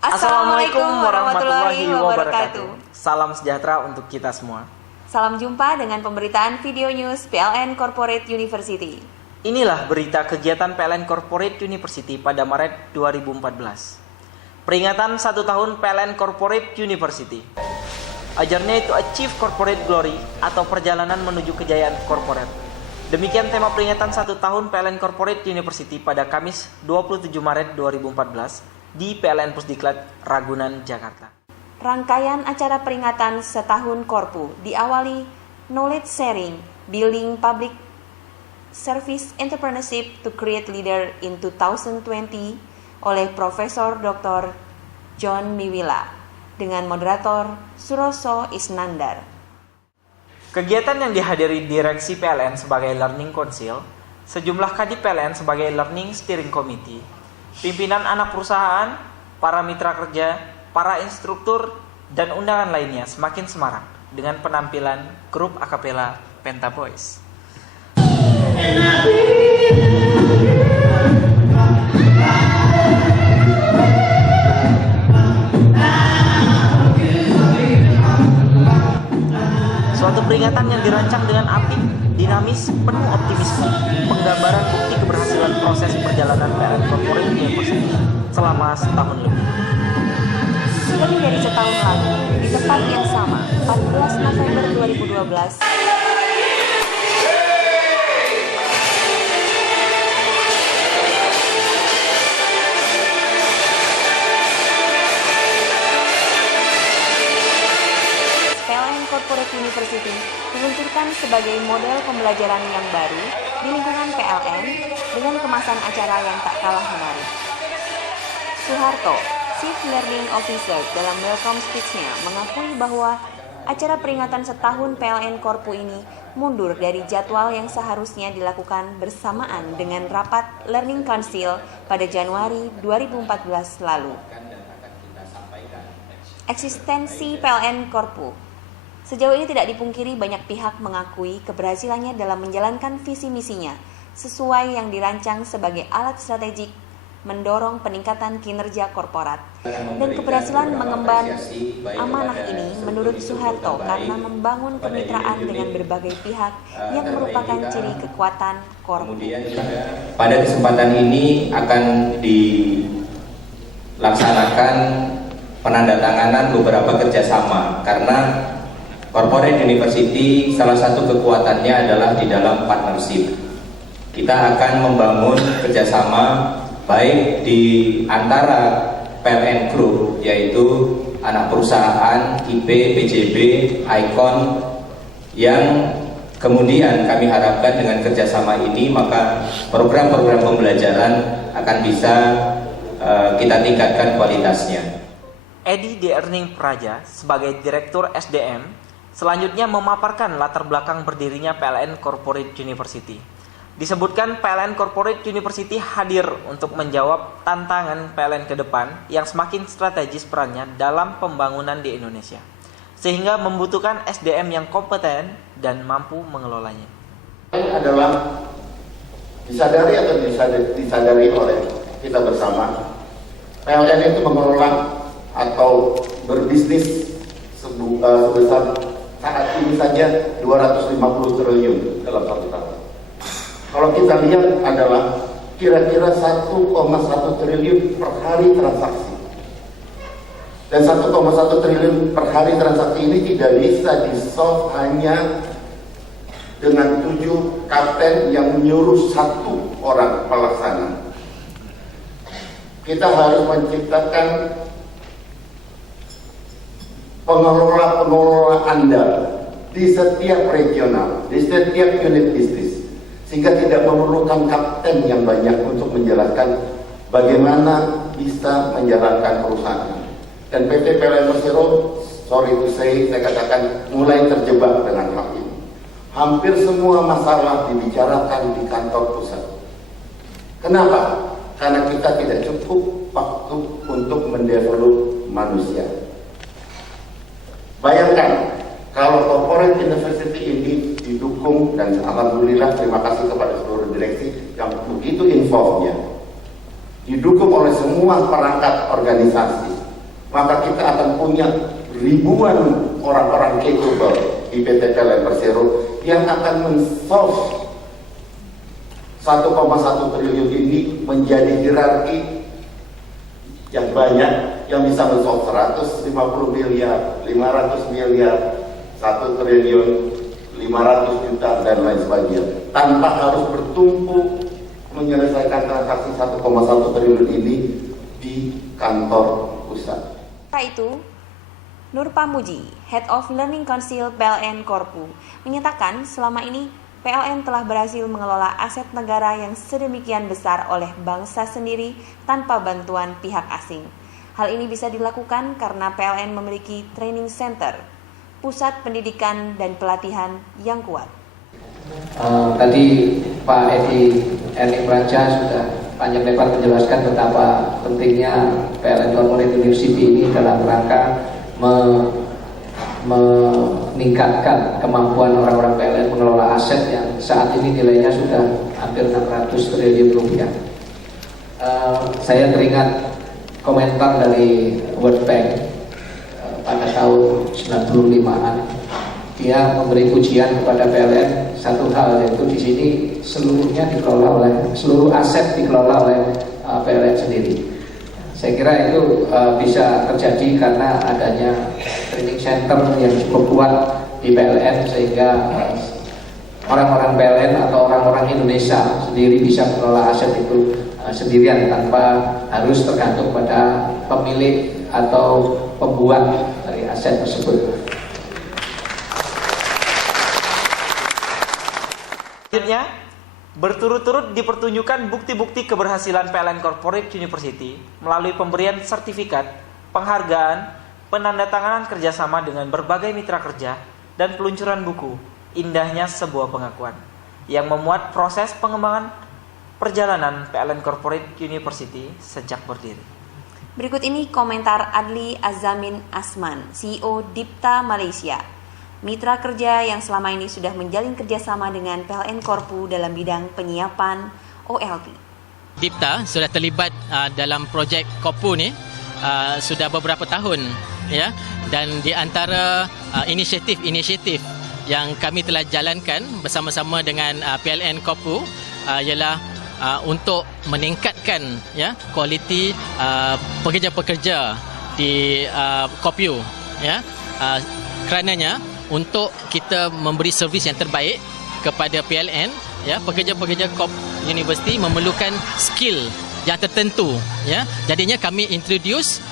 Assalamualaikum warahmatullahi wabarakatuh. Salam sejahtera untuk kita semua. Salam jumpa dengan pemberitaan video news PLN Corporate University. Inilah berita kegiatan PLN Corporate University pada Maret 2014. Peringatan 1 tahun PLN Corporate University. A Journey to Achieve Corporate Glory atau perjalanan menuju kejayaan korporat. Demikian tema peringatan 1 tahun PLN Corporate University pada Kamis 27 Maret 2014 di PLN Pusdiklat Ragunan, Jakarta. Rangkaian acara peringatan setahun Korpu diawali knowledge sharing, building public service entrepreneurship to create leader in 2020 oleh Profesor Dr. John Miwila dengan moderator Suroso Isnandar. Kegiatan yang dihadiri Direksi PLN sebagai Learning Council, sejumlah kadip PLN sebagai Learning Steering Committee, pimpinan anak perusahaan, para mitra kerja, para instruktur, dan undangan lainnya semakin semarak dengan penampilan grup akapela Penta Boys. Suatu peringatan yang dirancang dengan apik, dinamis, penuh optimisme, penggambaran bukti keberhasilan proses perjalanan PLN Corporate University selama setahun lebih. Lebih dari setahun lalu, di tempat yang sama, 14 November 2012, PLN Corporate University diluncurkan sebagai model pembelajaran yang baru di lingkungan PLN dengan kemasan acara yang tak kalah menarik. Soeharto, Chief Learning Officer, dalam welcome speech-nya mengakui bahwa acara peringatan setahun PLN Korpu ini mundur dari jadwal yang seharusnya dilakukan bersamaan dengan rapat Learning Council pada Januari 2014 lalu. Eksistensi PLN Korpu. Sejauh ini tidak dipungkiri banyak pihak mengakui keberhasilannya dalam menjalankan visi misinya sesuai yang dirancang sebagai alat strategik mendorong peningkatan kinerja korporat. Dan keberhasilan mengemban amanah ini menurut Soeharto karena membangun kemitraan dengan berbagai pihak yang merupakan ciri kekuatan Korpu. Pada kesempatan ini akan dilaksanakan penandatanganan beberapa kerjasama karena Corporate University salah satu kekuatannya adalah di dalam partnership. Kita akan membangun kerjasama baik di antara PLN Group, yaitu anak perusahaan, IP, PJB, Icon, yang kemudian kami harapkan dengan kerjasama ini maka program-program pembelajaran akan bisa kita tingkatkan kualitasnya. Edi D. Erning Praja sebagai Direktur SDM selanjutnya memaparkan latar belakang berdirinya PLN Corporate University. Disebutkan PLN Corporate University hadir untuk menjawab tantangan PLN ke depan yang semakin strategis perannya dalam pembangunan di Indonesia, sehingga membutuhkan SDM yang kompeten dan mampu mengelolanya. Ini adalah disadari atau disadari oleh kita bersama, PLN itu mengelola atau berbisnis sebesar saat ini saja 250 triliun dalam 1 tahun. Kalau kita lihat adalah kira-kira 1,1 triliun per hari transaksi. Dan 1,1 triliun per hari transaksi ini tidak bisa di-solve hanya dengan 7 kapten yang menyuruh 1 orang pelaksana. Kita harus menciptakan pengelola andal di setiap regional, di setiap unit bisnis, sehingga tidak memerlukan kapten yang banyak untuk menjelaskan bagaimana bisa menjalankan perusahaan. Dan PT PLN Persero, sorry to say, saya katakan mulai terjebak dengan hal ini. Hampir semua masalah dibicarakan di kantor pusat. Kenapa? Karena kita tidak cukup waktu untuk mendevelop manusia. Bayangkan kalau Corporate University ini didukung, dan alhamdulillah terima kasih kepada seluruh direksi yang begitu involve-nya, didukung oleh semua perangkat organisasi, maka kita akan punya ribuan orang-orang capable di PT PLN Persero yang akan men-solve 1,1 triliun ini menjadi hierarki yang banyak, yang bisa men-solve 150 miliar, 500 miliar, 1 triliun, 500 juta, dan lain sebagainya, tanpa harus bertumpu menyelesaikan transaksi 1,1 triliun ini di kantor pusat. Setelah itu, Nur Pamuji, Head of Learning Council PLN Korpu, menyatakan selama ini PLN telah berhasil mengelola aset negara yang sedemikian besar oleh bangsa sendiri tanpa bantuan pihak asing. Hal ini bisa dilakukan karena PLN memiliki training center, pusat pendidikan dan pelatihan yang kuat. Tadi Pak Edi Erling Praja sudah panjang lebar menjelaskan betapa pentingnya PLN Corporate University ini dalam rangka meningkatkan kemampuan orang-orang PLN mengelola aset yang saat ini nilainya sudah hampir 600 triliun rupiah. Saya teringat komentar dari World Bank pada tahun 95-an. Dia memberi pujian kepada PLN satu hal, yaitu di sini seluruhnya dikelola oleh, seluruh aset dikelola oleh PLN sendiri. Saya kira itu bisa terjadi karena adanya training center yang cukup kuat di PLN, sehingga orang-orang PLN atau orang-orang Indonesia sendiri bisa mengelola aset itu sendirian tanpa harus tergantung pada pemilik atau pembuat dari aset tersebut. Selanjutnya, berturut-turut dipertunjukkan bukti-bukti keberhasilan PLN Corporate University melalui pemberian sertifikat, penghargaan, penandatanganan kerjasama dengan berbagai mitra kerja, dan peluncuran buku Indahnya Sebuah Pengakuan yang memuat proses pengembangan perjalanan PLN Corporate University sejak berdiri. Berikut ini komentar Adli Azamin Asman, CEO Dipta Malaysia, mitra kerja yang selama ini sudah menjalin kerjasama dengan PLN Korpu dalam bidang penyiapan OLT. Dipta sudah terlibat dalam projek Korpu ni sudah beberapa tahun, ya, dan di antara inisiatif yang kami telah jalankan bersama-sama dengan PLN Korpu ialah untuk meningkatkan, ya, kualiti pekerja-pekerja di Korpu, ya. Kerananya untuk kita memberi servis yang terbaik kepada PLN, ya, pekerja-pekerja universiti memerlukan skill yang tertentu, ya. Jadinya kami introduce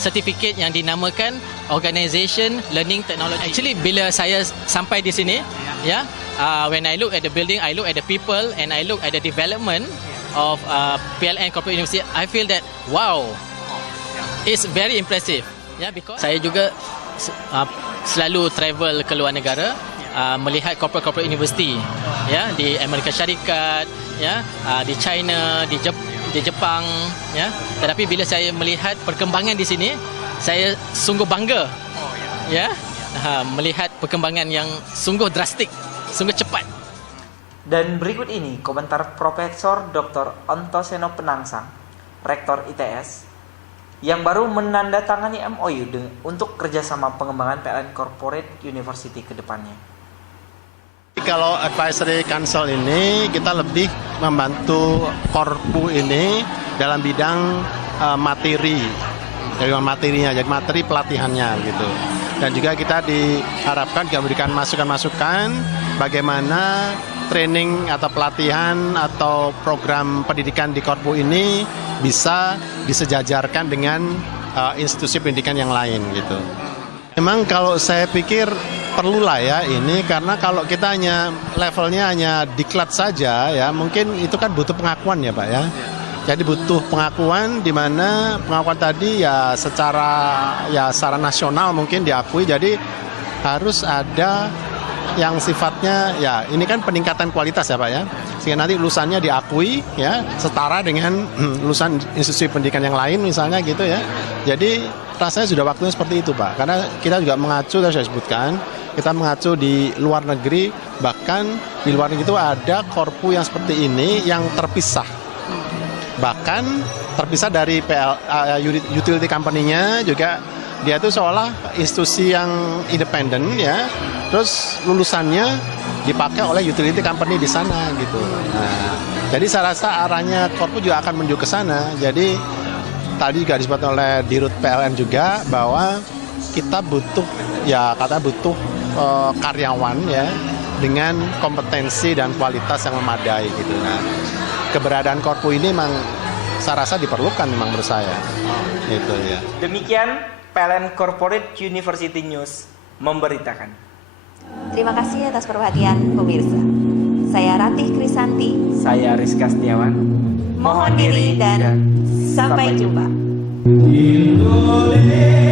sertifikat yang dinamakan Organization Learning Technology. Actually, bila saya sampai di sini, ya, when I look at the building, I look at the people, and I look at the development of PLN Corporate University, I feel that wow, it's very impressive. Ya, because saya juga selalu travel ke luar negara, melihat corporate university, ya, di Amerika Syarikat, ya, di China, di Jepang, ya. Tetapi bila saya melihat perkembangan di sini, saya sungguh bangga, ya, melihat perkembangan yang sungguh drastik, sungguh cepat. Dan berikut ini komentar Profesor Dr. Ontoseno Penangsang, Rektor ITS, yang baru menandatangani MOU untuk kerjasama pengembangan PLN Corporate University ke depannya. Kalau Advisory Council ini kita lebih membantu Korpu ini dalam bidang materi, dari materinya, jadi materi pelatihannya gitu. Dan juga kita diharapkan juga memberikan masukan-masukan bagaimana training atau pelatihan atau program pendidikan di Korpu ini bisa disejajarkan dengan institusi pendidikan yang lain gitu. Memang kalau saya pikir perlulah ya ini, karena kalau kita hanya levelnya hanya diklat saja ya, mungkin itu kan butuh pengakuan ya Pak ya. Jadi butuh pengakuan, di mana pengakuan tadi ya secara nasional mungkin diakui, jadi harus ada yang sifatnya ya ini kan peningkatan kualitas ya Pak ya, sehingga nanti lulusannya diakui ya setara dengan lulusan institusi pendidikan yang lain misalnya gitu ya. Jadi rasanya sudah waktunya seperti itu Pak, karena kita juga mengacu, tadi saya sebutkan, kita mengacu di luar negeri, bahkan di luar negeri itu ada korpu yang seperti ini yang terpisah. Bahkan terpisah dari utility company-nya juga. Dia itu seolah institusi yang independen ya, terus lulusannya dipakai oleh utility company di sana gitu. Nah, jadi saya rasa arahnya Korpu juga akan menuju ke sana. Jadi tadi juga disebut oleh Dirut PLN juga bahwa kita butuh karyawan ya dengan kompetensi dan kualitas yang memadai gitu. Nah, keberadaan Korpu ini memang saya rasa diperlukan memang menurut saya. Gitu ya. Demikian PLN Corporate University News memberitakan. Terima kasih atas perhatian pemirsa. Saya Ratih Krisanti. Saya Rizka Setiawan. Mohon diri dan sampai jumpa. Indonesia.